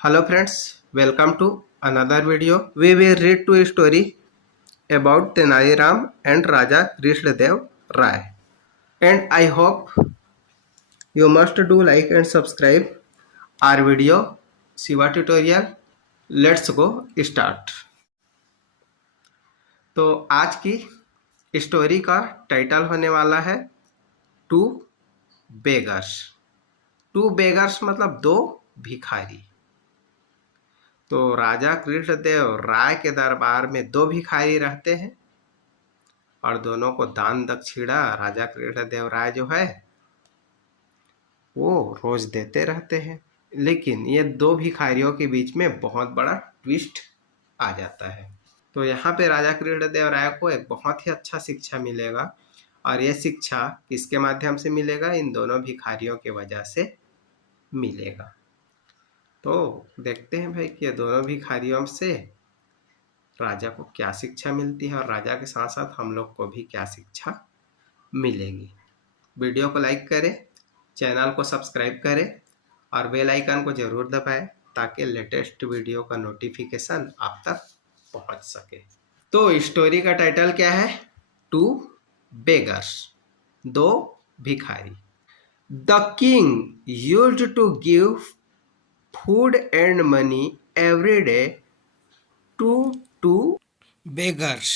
Hello friends, welcome to another video. We will read two story about Tenali Ram and Raja Krishnadev Rai. And I hope you must do like and subscribe our video Shiva tutorial. Let's go start. तो आज की story का title होने वाला है to beggars. To beggars मतलब दो भिखारी। तो राजा कृष्णदेव राय के दरबार में दो भिखारी रहते हैं और दोनों को दान दक्षिणा राजा कृष्णदेव राय जो है वो रोज देते रहते हैं। लेकिन ये दो भिखारियों के बीच में बहुत बड़ा ट्विस्ट आ जाता है। तो यहाँ पे राजा कृष्णदेव राय को एक बहुत ही अच्छा शिक्षा मिलेगा और ये शिक्षा किसके माध्यम से मिलेगा? इन दोनों भिखारियों के वजह से मिलेगा। तो देखते हैं भाई कि ये दोनों भिखारियों से राजा को क्या शिक्षा मिलती है और राजा के साथ साथ हम लोग को भी क्या शिक्षा मिलेगी। वीडियो को लाइक करें, चैनल को सब्सक्राइब करें और बेल आइकन को जरूर दबाएं ताकि लेटेस्ट वीडियो का नोटिफिकेशन आप तक पहुंच सके। तो स्टोरी का टाइटल क्या है? टू बेगर्स, दो भिखारी। The king used to give food and money every day to beggars.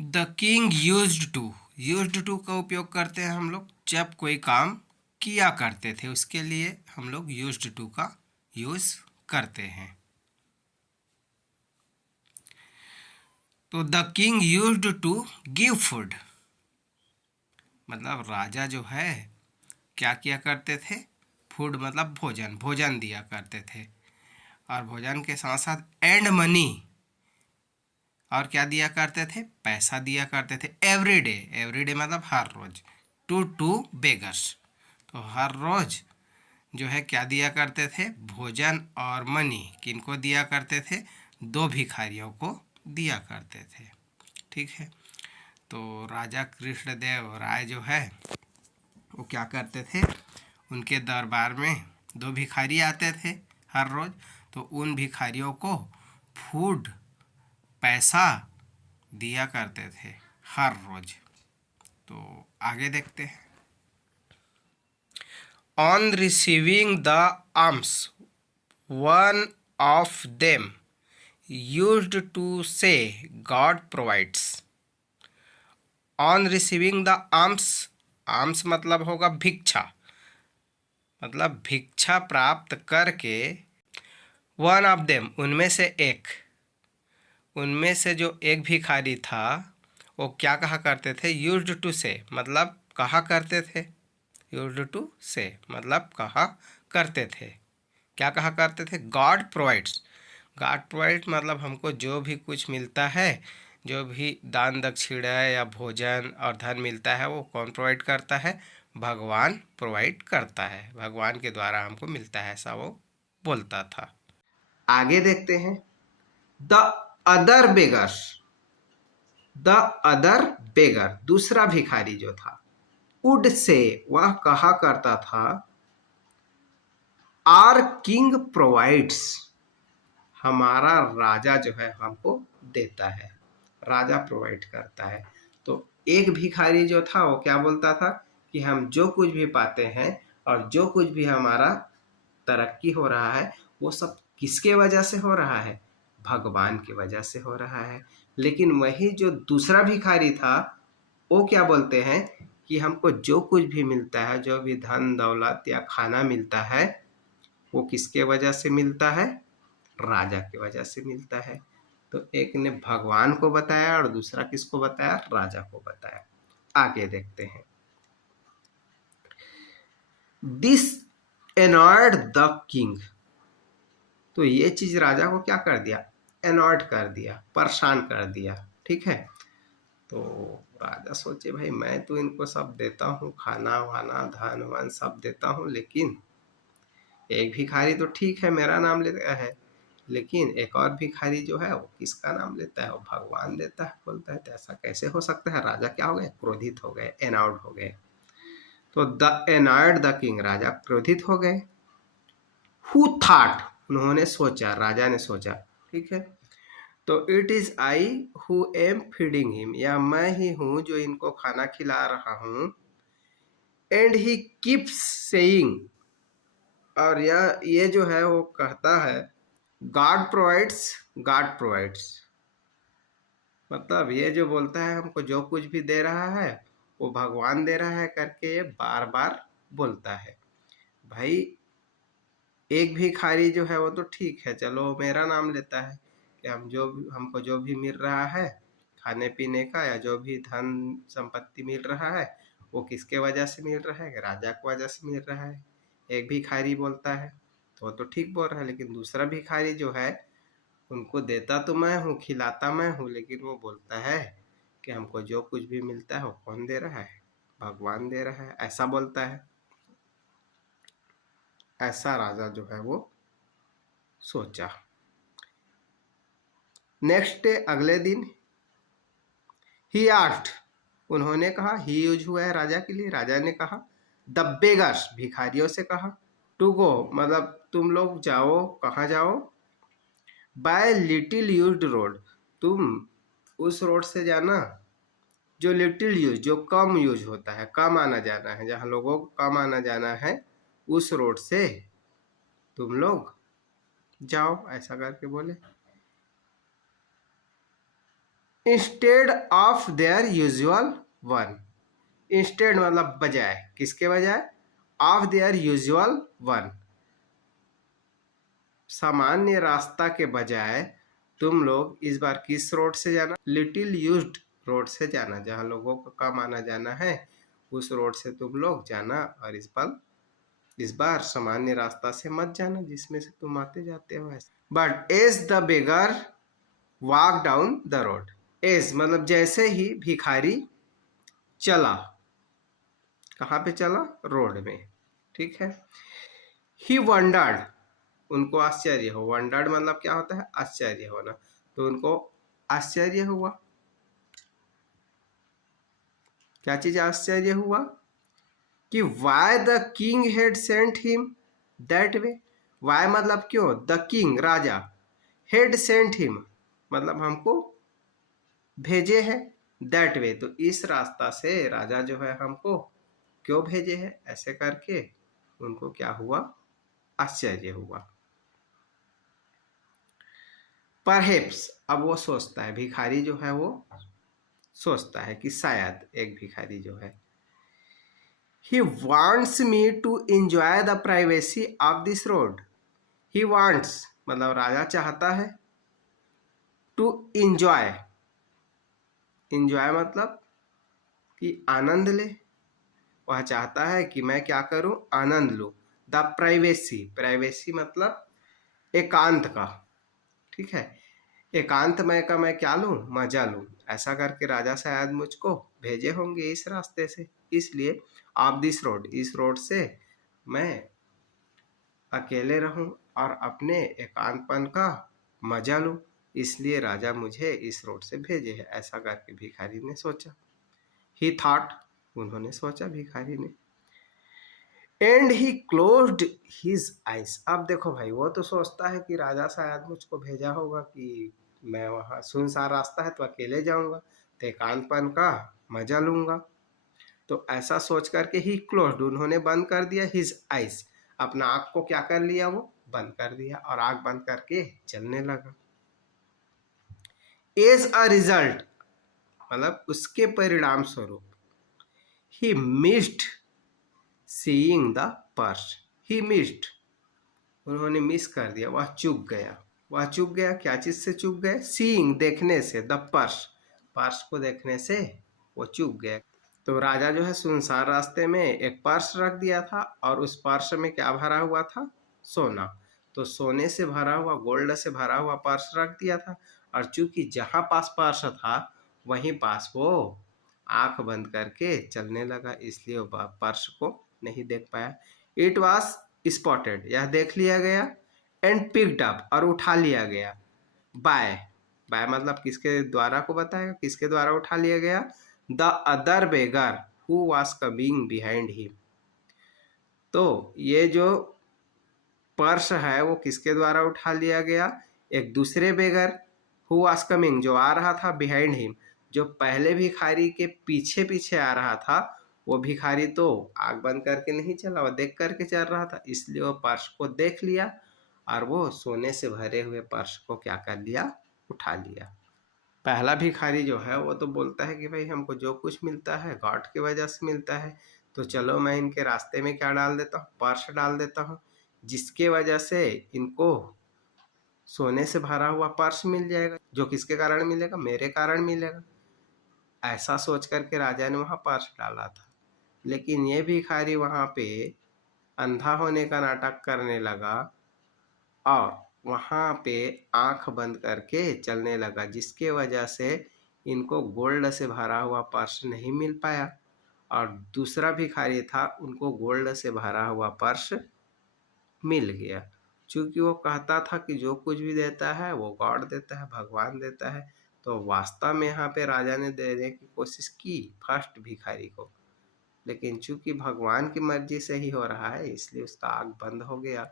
The king used to का उपयोग करते हैं हम लोग जब कोई काम किया करते थे, उसके लिए हम लोग यूज्ड टू का यूज करते हैं। तो the king used to give food मतलब राजा जो है क्या किया करते थे? फूड मतलब भोजन दिया करते थे और भोजन के साथ साथ एंड मनी और क्या दिया करते थे? पैसा दिया करते थे। एवरीडे मतलब हर रोज। टू बेगर्स तो हर रोज जो है क्या दिया करते थे? भोजन और मनी किनको दिया करते थे? दो भिखारियों को दिया करते थे। ठीक है। तो राजा कृष्णदेव राय जो है वो क्या करते थे? उनके दरबार में दो भिखारी आते थे हर रोज, तो उन भिखारियों को फूड पैसा दिया करते थे हर रोज। तो आगे देखते हैं। On receiving the arms one of them used to say God provides. On receiving the arms मतलब होगा भिक्षा, मतलब भिक्षा प्राप्त करके वन ऑफ देम उनमें से जो एक भिखारी था वो क्या कहा करते थे? यूज्ड टू से मतलब कहा करते थे। यूज्ड टू से मतलब कहा करते थे। क्या कहा करते थे? गॉड प्रोवाइड्स मतलब हमको जो भी कुछ मिलता है, जो भी दान दक्षिणा या भोजन और धन मिलता है वो कौन प्रोवाइड करता है? भगवान प्रोवाइड करता है, भगवान के द्वारा हमको मिलता है, ऐसा वो बोलता था। आगे देखते हैं। द अदर बेगर दूसरा भिखारी जो था वुड से वह कहा करता था आर किंग प्रोवाइड्स हमारा राजा जो है हमको देता है, राजा प्रोवाइड करता है। तो एक भिखारी जो था वो क्या बोलता था कि हम जो कुछ भी पाते हैं और जो कुछ भी हमारा तरक्की हो रहा है वो सब किसके वजह से हो रहा है? भगवान की वजह से हो रहा है। लेकिन वही जो दूसरा भिखारी था वो क्या बोलते हैं कि हमको जो कुछ भी मिलता है, जो भी धन दौलत या खाना मिलता है वो किसके वजह से मिलता है? राजा की वजह से मिलता है। तो एक ने भगवान को बताया और दूसरा किसको बताया? राजा को बताया। आगे देखते हैं। दिस एनॉयड द किंग तो ये चीज राजा को क्या कर दिया? एनॉयड कर दिया, परेशान कर दिया। ठीक है। तो राजा सोचे भाई मैं तो इनको सब देता हूँ, खाना वाना धन वन सब देता हूँ, लेकिन एक भिखारी तो ठीक है मेरा नाम लेता है, लेकिन एक और भिखारी जो है वो किसका नाम लेता है? वो भगवान देता है, बोलता है। तो ऐसा कैसे हो सकता है? राजा क्या हो गए? क्रोधित हो गए, एनॉयड हो गए। तो द एनॉयड द किंग राजा क्रोधित हो गए। हु थॉट, उन्होंने सोचा, राजा ने सोचा, ठीक है। तो it is I who am feeding him, या मैं ही हूं जो इनको खाना खिला रहा हूं। एंड ही कीप्स सेइंग, और ये जो है वो कहता है, गॉड प्रोवाइड्स, गॉड प्रोवाइड्स, मतलब ये जो बोलता है हमको जो कुछ भी दे रहा है वो भगवान दे रहा है करके ये बार बार बोलता है। भाई एक भिखारी जो है वो तो ठीक है, चलो मेरा नाम लेता है कि हमको जो भी मिल रहा है खाने पीने का या जो भी धन संपत्ति मिल रहा है वो किसके वजह से मिल रहा है, राजा की वजह से मिल रहा है। एक भिखारी बोलता है तो वो तो ठीक बोल रहा है, लेकिन दूसरा भिखारी जो है उनको देता तो मैं हूँ, खिलाता मैं हूँ, लेकिन वो बोलता है कि हमको जो कुछ भी मिलता है वो कौन दे रहा है, भगवान दे रहा है, ऐसा बोलता है। ऐसा राजा जो है वो सोचा। नेक्स्ट डे, अगले दिन, ही आस्क्ड, उन्होंने कहा, ही यूज हुआ है राजा के लिए, राजा ने कहा, द बेगर्स, भिखारियों से कहा, टू गो, मतलब तुम लोग जाओ, कहाँ जाओ, बाय लिटिल यूज्ड रोड, तुम उस रोड से जाना जो लिटिल यूज, जो कम यूज होता है, कम आना जाना है, जहाँ लोगों को कम आना जाना है उस रोड से तुम लोग जाओ, ऐसा करके बोले। Instead of their usual one, instead मतलब बजाय, किसके बजाय, ऑफ देयर यूजुअल वन, सामान्य रास्ता के बजाय तुम लोग इस बार किस रोड से जाना, लिटिल यूज्ड रोड से जाना, जहाँ लोगों को कम आना जाना है उस रोड से तुम लोग जाना, और इस बार सामान्य रास्ता से मत जाना जिसमें से तुम आते जाते हो। But as the beggar walk down the road, as मतलब जैसे ही भिखारी चला, कहाँ पे चला, रोड में, ठीक है। ही वंडर्ड, उनको आश्चर्य हो, वंडर्ड मतलब क्या होता है, आश्चर्य होना, तो उनको आश्चर्य हुआ। क्या चीज आश्चर्य हुआ, कि why the king had sent him that way, why मतलब क्यों, द किंग राजा, हैड सेंट हिम मतलब हमको भेजे हैं, दैट वे तो इस रास्ता से राजा जो है हमको क्यों भेजे हैं, ऐसे करके उनको क्या हुआ, आश्चर्य हुआ। परहेप्स, अब वो सोचता है, भिखारी जो है वो सोचता है कि शायद एक भिखारी जो है, he wants me to enjoy the privacy of this road, he wants मतलब राजा चाहता है, to enjoy, enjoy मतलब कि आनंद ले, वह चाहता है कि मैं क्या करूं, आनंद लूं, द प्राइवेसी, प्राइवेसी मतलब एकांत का, ठीक है, एकांतमय का मैं क्या लूं, मजा लूं, ऐसा करके राजा शायद मुझको भेजे होंगे इस रास्ते से, इसलिए आप दिस रोड, इस रोड से मैं अकेले रहूं और अपने एकांतपन का मजा लूं, इसलिए राजा मुझे इस रोड से भेजे है, ऐसा करके भिखारी ने सोचा। ही थॉट, उन्होंने सोचा भिखारी ने। And he closed his eyes, अब देखो भाई वो तो सोचता है कि राजा शायद मुझको भेजा होगा कि मैं वहाँ सुनसान रास्ता है तो अकेले जाऊंगा, तो एकांतपन का मजा लूंगा, तो ऐसा सोच करके ही क्लोज्ड, उन्होंने बंद कर दिया, हिज आइज, अपना आँख को क्या कर लिया, वो बंद कर दिया और आँख बंद करके चलने लगा। एज अ रिजल्ट मतलब उसके परिणाम स्वरूप, he missed seeing the purse, he missed उन्होंने मिस कर दिया, वह चूक गया, वह चूक गया, क्या चीज से चूक गए, सीइंग देखने से, द पर्स, पर्स को देखने से वो चूक गया। तो राजा जो है सुनसान रास्ते में एक पर्स रख दिया था और उस पर्स में क्या भरा हुआ था, सोना, तो सोने से भरा हुआ, गोल्ड से भरा हुआ पर्स रख दिया था, और चूंकि जहां पास पर्स था वहीं पास वो आंख बंद करके चलने लगा, इसलिए वो पर्स को नहीं देख पाया। इट वॉज स्पॉटेड, यह देख लिया गया, एंड पिक्ड अप और उठा लिया गया, बाय, बाय मतलब किसके द्वारा को बताएगा, किसके द्वारा उठा लिया गया, the other beggar who was coming behind him, तो ये जो पर्स है वो किसके द्वारा उठा लिया गया? एक दूसरे बेगर हु वाज कमिंग, जो आ रहा था, बिहाइंड हिम, जो पहले भिखारी के पीछे पीछे आ रहा था। वो भिखारी तो आग बंद करके नहीं चला, वो देख करके चल रहा था, इसलिए वो पर्स को देख लिया और वो सोने से भरे हुए पर्स को क्या कर लिया? उठा लिया। पहला भिखारी जो है वो तो बोलता है कि भाई हमको जो कुछ मिलता है गॉड की वजह से मिलता है, तो चलो मैं इनके रास्ते में क्या डाल देता हूँ? पर्स डाल देता हूँ, जिसके वजह से इनको सोने से भरा हुआ पर्स मिल जाएगा, जो किसके कारण मिलेगा? मेरे कारण मिलेगा। ऐसा सोच करके राजा ने वहां पर्स डाला था। लेकिन ये भिखारी वहां पे अंधा होने का नाटक करने लगा और वहां पे आंख बंद करके चलने लगा, जिसके वजह से इनको गोल्ड से भरा हुआ पर्स नहीं मिल पाया। और दूसरा भिखारी था, उनको गोल्ड से भरा हुआ पर्स मिल गया। क्योंकि वो कहता था कि जो कुछ भी देता है वो गॉड देता है, भगवान देता है। तो वास्तव में यहाँ पे राजा ने देने की कोशिश की फर्स्ट भिखारी को, लेकिन चूंकि भगवान की मर्जी से ही हो रहा है इसलिए उसका आग बंद हो गया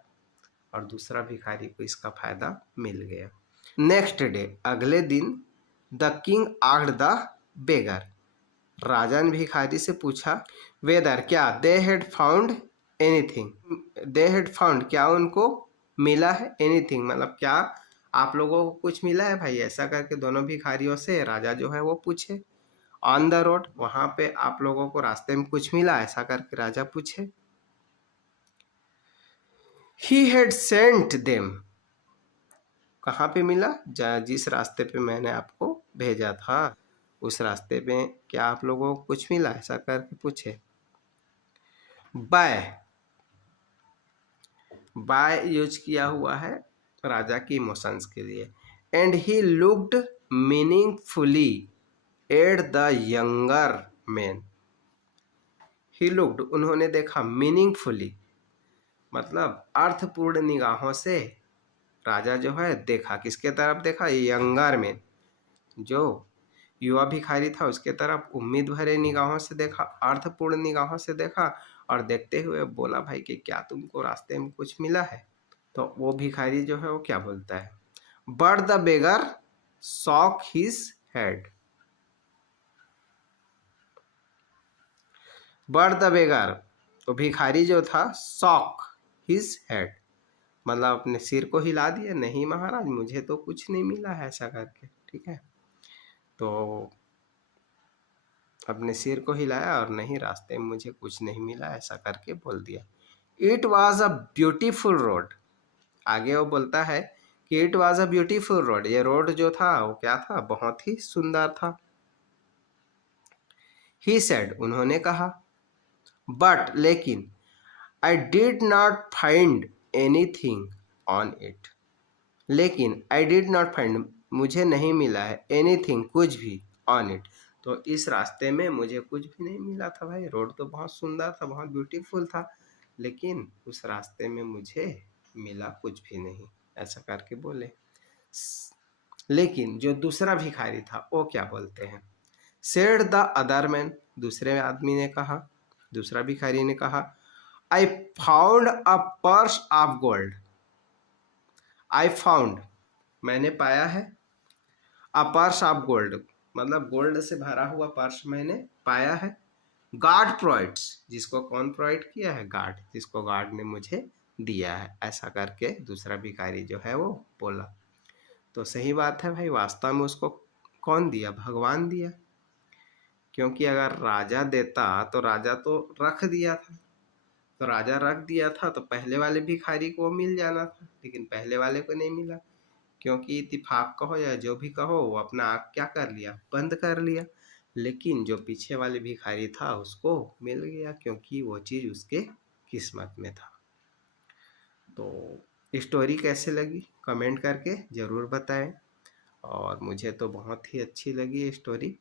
और दूसरा भिखारी को इसका फायदा मिल गया। नेक्स्ट डे, अगले दिन, the king asked the beggar, राजा ने भिखारी से पूछा वेदर क्या they had found anything, they had found क्या उनको मिला है, एनीथिंग मतलब क्या आप लोगों को कुछ मिला है भाई? ऐसा करके दोनों भिखारियों से राजा जो है वो पूछे। ऑन द रोड, वहां पे आप लोगों को रास्ते में कुछ मिला? ऐसा करके राजा पूछे। ही हैड सेंट देम, कहाँ पे मिला? जिस रास्ते पे मैंने आपको भेजा था उस रास्ते पे क्या आप लोगों को कुछ मिला? ऐसा करके पूछे। बाय, बाय यूज किया हुआ है राजा की इमोशंस के लिए। And he looked meaningfully at the younger man, he looked उन्होंने देखा, मीनिंगफुली मतलब अर्थपूर्ण निगाहों से राजा जो है देखा। किसके तरफ देखा? यंगर मैन, जो युवा भिखारी था उसके तरफ उम्मीद भरे निगाहों से देखा, अर्थपूर्ण निगाहों से देखा और देखते हुए बोला भाई कि क्या तुमको रास्ते में कुछ मिला है? तो वो भिखारी जो है वो क्या बोलता है? But the beggar shook his head, but the beggar, तो भिखारी जो था, सॉक हिज हेड मतलब अपने सिर को हिला दिया, नहीं महाराज मुझे तो कुछ नहीं मिला है, ऐसा करके। ठीक है, तो अपने सिर को हिलाया और नहीं रास्ते में मुझे कुछ नहीं मिला, ऐसा करके बोल दिया। It was a beautiful road, आगे वो बोलता है कि it was a beautiful road, ये रोड जो था वो क्या था? बहुत ही सुंदर था। ही सेड, उन्होंने कहा, बट लेकिन, I did not find anything on it, लेकिन आई डिड नॉट फाइंड मुझे नहीं मिला है, एनीथिंग कुछ भी, ऑन इट तो इस रास्ते में मुझे कुछ भी नहीं मिला था भाई। रोड तो बहुत सुंदर था, बहुत ब्यूटीफुल था, लेकिन उस रास्ते में मुझे मिला कुछ भी नहीं, ऐसा करके बोले। लेकिन जो दूसरा भिखारी था वो क्या बोलते हैं? सेड द अदर मैन, दूसरे आदमी ने कहा, दूसरा भिखारी ने कहा, I found a purse of gold, I found मैंने पाया है, अ पर्स ऑफ गोल्ड मतलब गोल्ड से भरा हुआ पर्स मैंने पाया है। गार्ड प्रोवाइड्स, जिसको कौन प्रोवाइड किया है? गार्ड, जिसको गार्ड ने मुझे दिया है, ऐसा करके दूसरा भिखारी जो है वो बोला। तो सही बात है भाई, वास्तव में उसको कौन दिया? भगवान दिया। क्योंकि अगर राजा देता तो राजा तो रख दिया था, तो राजा रख दिया था तो पहले वाले भिखारी को मिल जाना था, लेकिन पहले वाले को नहीं मिला। क्योंकि इत्तेफाक कहो या जो भी कहो, वो अपना आँख क्या कर लिया? बंद कर लिया। लेकिन जो पीछे वाले भिखारी था उसको मिल गया, क्योंकि वो चीज़ उसके किस्मत में था। तो स्टोरी कैसे लगी कमेंट करके ज़रूर बताएं, और मुझे तो बहुत ही अच्छी लगी ये स्टोरी।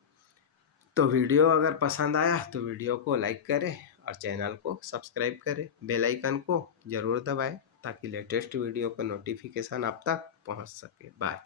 तो वीडियो अगर पसंद आया तो वीडियो को लाइक करें और चैनल को सब्सक्राइब करें, बेल आइकन को ज़रूर दबाएं ताकि लेटेस्ट वीडियो का नोटिफिकेशन आप तक पहुंच सके। बाय।